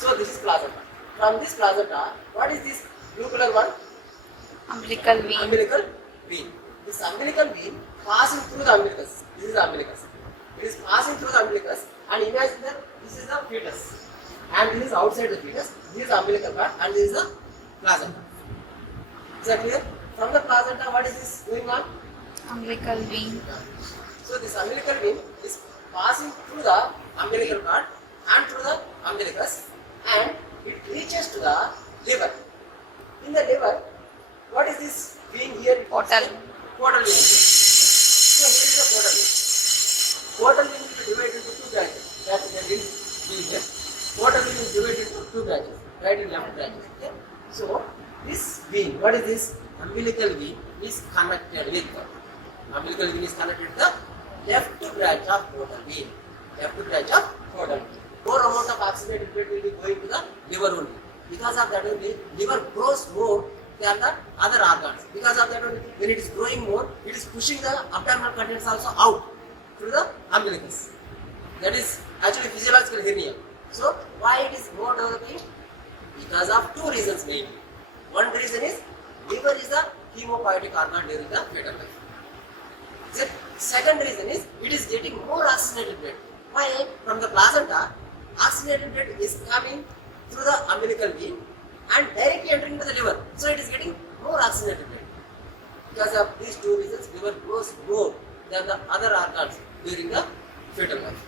So this is placenta. From this placenta, what is this blue color one? Umbilical vein. Umbilical vein. This umbilical vein passing through the umbilicus. This is the umbilicus. It is passing through the umbilicus, and imagine that this is the fetus, and this is outside the fetus. This is the umbilical part, and this is the placenta. Is that clear? From the placenta, what is this going on? Umbilical vein. So this umbilical vein is passing through the umbilical part and through the umbilicus, and it reaches to the liver. In the liver, what is this vein here? Portal. Portal vein. So here is the portal vein. Portal vein will be divided into two branches. That is the vein here. Portal vein is divided into two branches, right and left branches. Okay? So this vein, what is this? Umbilical vein is connected with the umbilical vein is connected to the left branch of portal vein. Left branch of portal vein. More amount of oxygenated blood will be going to the liver only. Because of that only, liver grows more than the other organs. Because of that only, when it is growing more, it is pushing the abdominal contents also out through the umbilicus. That is actually physiological hernia. So why it is more developing? Because of two reasons mainly. One reason is liver is the hemopoietic organ during the fetal life. The second reason is it is getting more oxygenated blood. Why? From the placenta, oxygenated blood is coming through the umbilical vein and directly entering into the liver. So it is getting more oxygenated blood. Because of these two reasons, liver grows more than the other organs during the fetal life.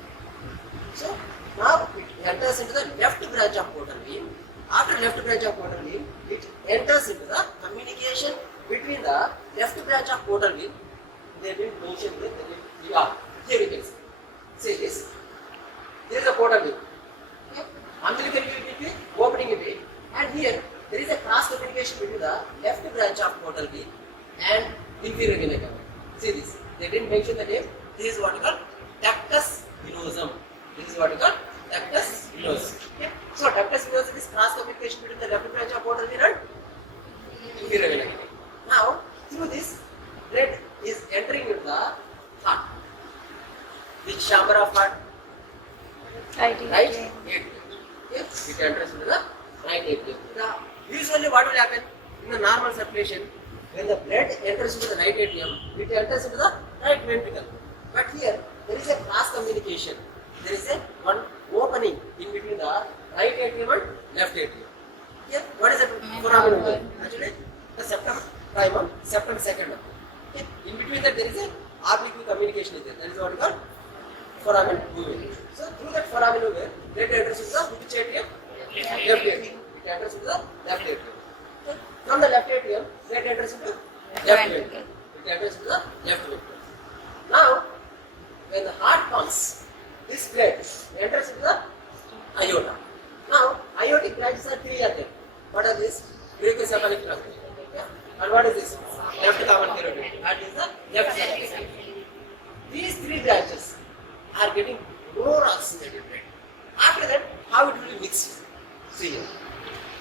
So now it enters into the left branch of portal vein. After left branch of portal vein, it enters into the communication between the left branch of portal vein. They have been mentioned there. Here we can see this. There is a portal vein. Okay. Umbilical vein will be opening a vein, and here there is a cross communication between the left branch of portal vein and inferior vena cava. See this. They didn't mention the name. This is what we call ductus venosum. This is what we call ductus venosum. Okay. So ductus venosum is cross communication between the left branch of portal vein and inferior vena cava. Now through this, blood is entering into the heart. Which chamber of heart? Right. Right atrium. Okay. It enters into the right atrium. Now, usually what will happen in the normal circulation, when the blood enters into the right atrium, it enters into the right ventricle. But here, there is a cross communication. There is a one opening in between the right atrium and left atrium. Here, what is the foramen? Actually, the septum primum, septum secundum. Okay. In between that, there is a oblique communication is there. That is what we call foramen ovale. So through that foramen ovale, blood enters into the which atrium? Left atrium. It enters into the left atrium. Okay. From the left atrium, blood enters into left ventricle. It enters into the left ventricle. Now, when the heart pumps, this blood enters into the aorta. Now, aortic branches are three are there. What are these? Brachiocephalic trunk. Okay. And what is this? Left common carotid. That is the left side. These three branches are getting more oxygenated blood. After that, how it will be mixed? See here.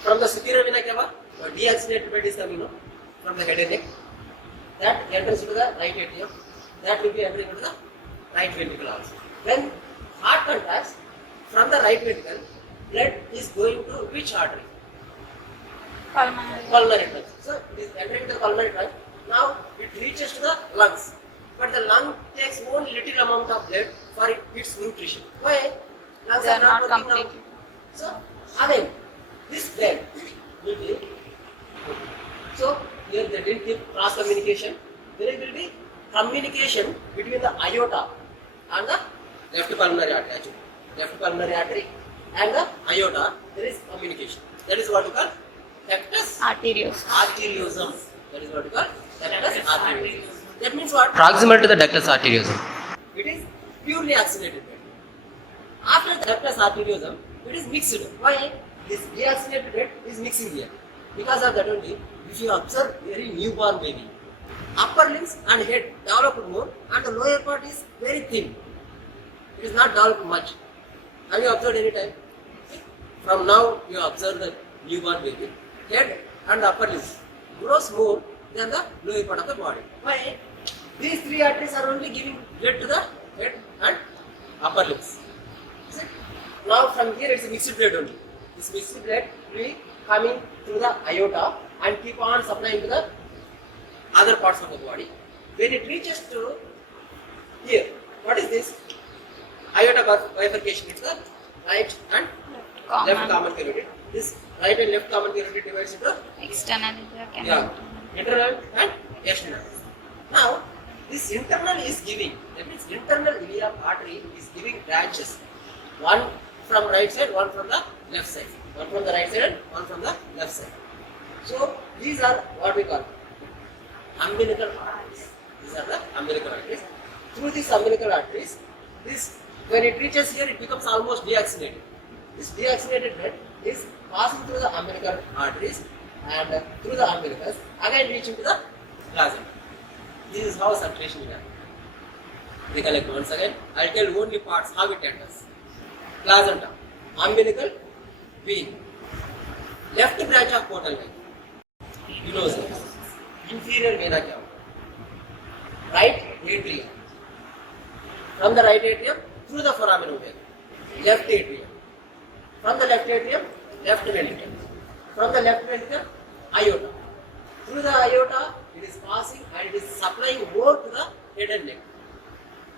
From the superior vena cava, deoxygenated blood is coming from the head and neck. That enters into the right atrium. That will be entering into the right ventricle also. When heart contracts, from the right ventricle, blood is going to which artery? Pulmonary trunk. So it is entering the pulmonary trunk. Now it reaches to the lungs. But the lung takes only little amount of blood for its nutrition. Why? Lungs are not working now. So again, this blood will be. So here they didn't keep cross communication. There will be communication between the aorta and the left pulmonary artery. Actually, left pulmonary artery and the aorta, there is communication. That is what we call ductus arteriosum. That is what we call ductus arteriosum. That means what? Proximal to the ductus arteriosum. It is purely oxygenated blood. After the ductus arteriosum, it is mixed. Why? This deoxygenated blood is mixing here. Because of that only, if you observe very newborn baby, upper limbs and head developed more and the lower part is very thin. It is not developed much. Have you observed any time? From now you observe the newborn baby, head and upper limbs grows more than the lower part of the body. Why? These three arteries are only giving blood to the head and upper limbs. Now from here it is mixed blood only. this mixed blood will be coming through the aorta and keep on supplying to the other parts of the body. When it reaches to here, what is this? Aorta bifurcation. It's the right and left common carotid. This right and left common carotid divides into External. internal and external. Now, this internal is giving, that means internal iliac artery is giving branches. One from right side, one from the left side. One from the right side and one from the left side. So, these are what we call umbilical arteries. These are the umbilical arteries. Through these umbilical arteries, this when it reaches here, it becomes almost deoxygenated. This deoxygenated blood is passing through the umbilical arteries and through the umbilicus, again reaching to the placenta. This is how circulation is done. Recollect once again. I will tell only parts how it enters. Placenta, umbilical, vein, left branch of portal vein, venosus, inferior vena cava, right atrium. From the right atrium through the foramen ovale, left atrium. From the left atrium, left ventricle. From the left ventricle, aorta. Through the aorta, it is passing and it is supplying more to the head and neck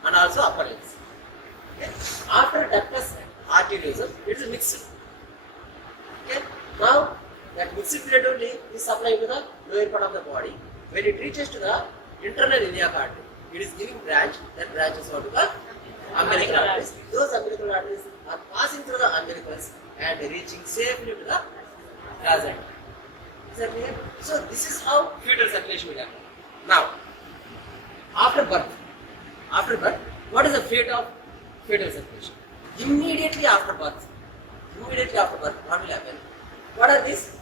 and also upper legs. Okay. After ductus arteriosus, it is mixed. Okay. Now, that mixed blood only is supplying to the lower part of the body. When it reaches to the internal iliac artery, it is giving branch. That branch is what we call umbilical arteries. Those umbilical arteries are passing through the umbilicus and reaching safely to the placenta. Is that clear? So this is how fetal circulation will happen. Now, after birth, what is the fate of fetal circulation? Immediately after birth, what will happen? What are these?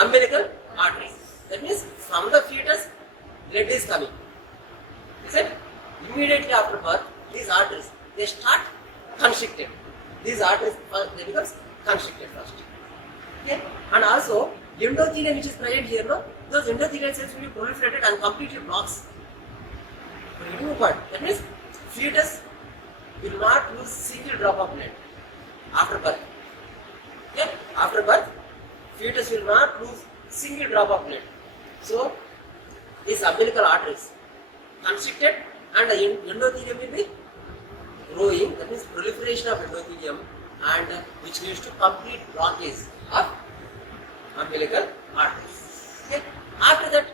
Umbilical arteries. That means from the fetus, blood is coming. Is it? Immediately after birth, these arteries, they start constricted. These arteries, they become constricted first. Okay? And also, endothelium which is present here, no? Those endothelial cells will be proliferated and completely blocks. That means, fetus will not lose single drop of blood after birth. Okay? After birth, fetus will not lose single drop of blood. So, these umbilical arteries constricted and the endothelium will be growing, that means proliferation of endothelium and which leads to complete blockage of umbilical arteries. Okay? After that,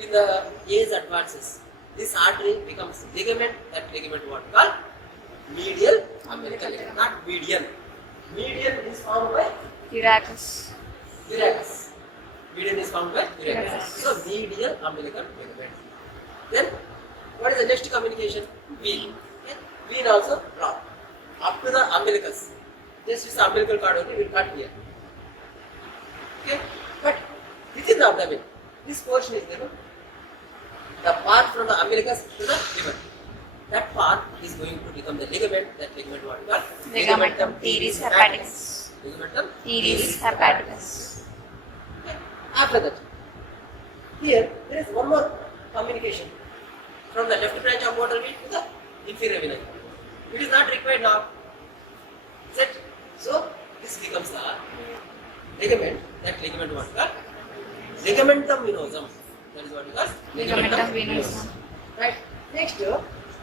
in the age advances, this artery becomes ligament, that ligament what we call medial umbilical ligament, not median. Median is formed by Urachus. Median is formed by urachus. So medial umbilical ligament. Then what is the next communication? Vein. Okay? Vein also blocked up to the umbilicus. Just this umbilical cord only will cut here. Okay? But within the abdomen, this portion is there. The part from the umbilicus to the liver. That part is going to become the ligament. That ligament what we call Ligamentum teres hepaticus. Ligamentum Teres hepaticus. Okay. After that, here there is one more communication from the left branch of portal vein to the inferior vena. It is not required now. Set. So this becomes the ligament. That ligament what we call ligamentum venosum. That is what we call Ligamentum venosum. Right. Next,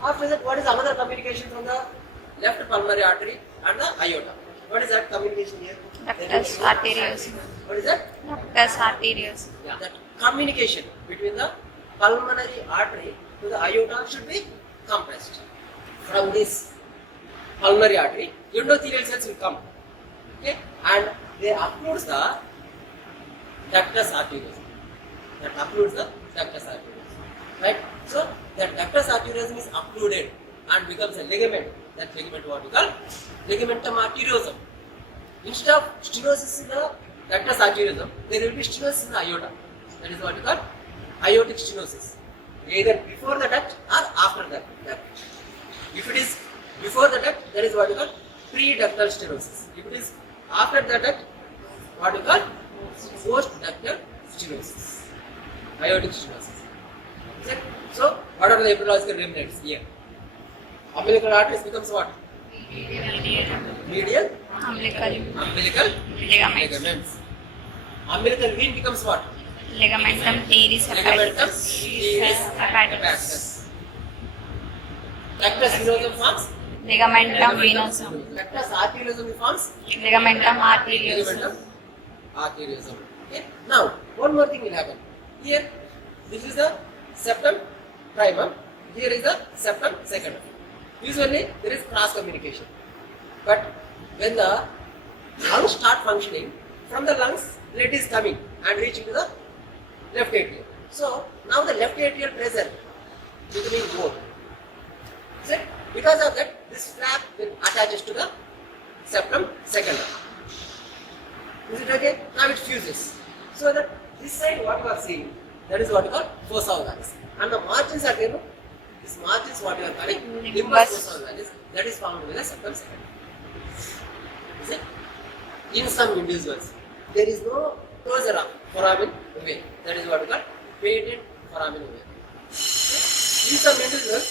after that, what is another communication from the left pulmonary artery and the aorta? What is that communication here? Ductus arteriosus. What is that? Ductus arteriosus. Yeah. That communication between the pulmonary artery to the aorta should be compressed. From this pulmonary artery, endothelial cells will come. Okay? And they occludes the ductus arteriosus. That occludes the ductus arteriosus. Right? So, that ductus arteriosus is occluded and becomes a ligament. That ligament what we call ligamentum arteriosum. Instead of stenosis in the ductus arteriosum, there will be stenosis in the aorta. That is what we call aortic stenosis. Either before the duct or after the duct. If it is before the duct, that is what we call pre-ductal stenosis. If it is after the duct, what we call post-ductal stenosis. Aortic stenosis. So, what are the embryological remnants here? Umbilical arteries becomes what? Medial Umbilical umbilical ligaments. ligaments. Umbilical vein becomes what? Ligamentum teres Ligamentum hepaticus. teres Hepaticus. hepaticus. Ductus venosum forms. Ligamentum venosum. Ductus arteriosum forms. Ligamentum arteriosum. Ligamentum arteriosum. Okay. Now, one more thing will happen. Here, this is the septum primum. Here is the septum secundum. Usually, there is cross communication. But when the lungs start functioning, from the lungs, blood is coming and reaching to the left atrium. So, now the left atrial pressure becoming more. See? Because of that, this flap will attaches to the septum secundum. Is it okay? Now it fuses. So that this side what you are seeing, that is what you call fossa ovalis. And the margins are there. This margins what you are calling limbus fossa ovalis. That is found in the septum secundum. Is it? In some individuals, there is no closure of foramen ovale. That is what we call patent foramen ovale. In some individuals,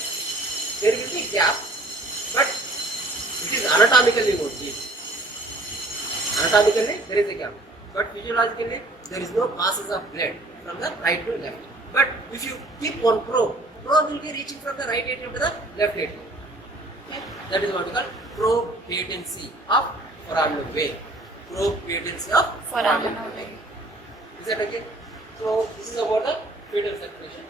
there will be gap, but it is anatomically only. Anatomically, there is a gap, but physiologically, there is no passes of blood from the right to left. But if you keep one probe will be reaching from the right atrium to the left atrium. Okay? That is what we call probe patency of foramen ovale. Probe patency of Foramen ovale. Is that okay? So this is about the fetal circulation.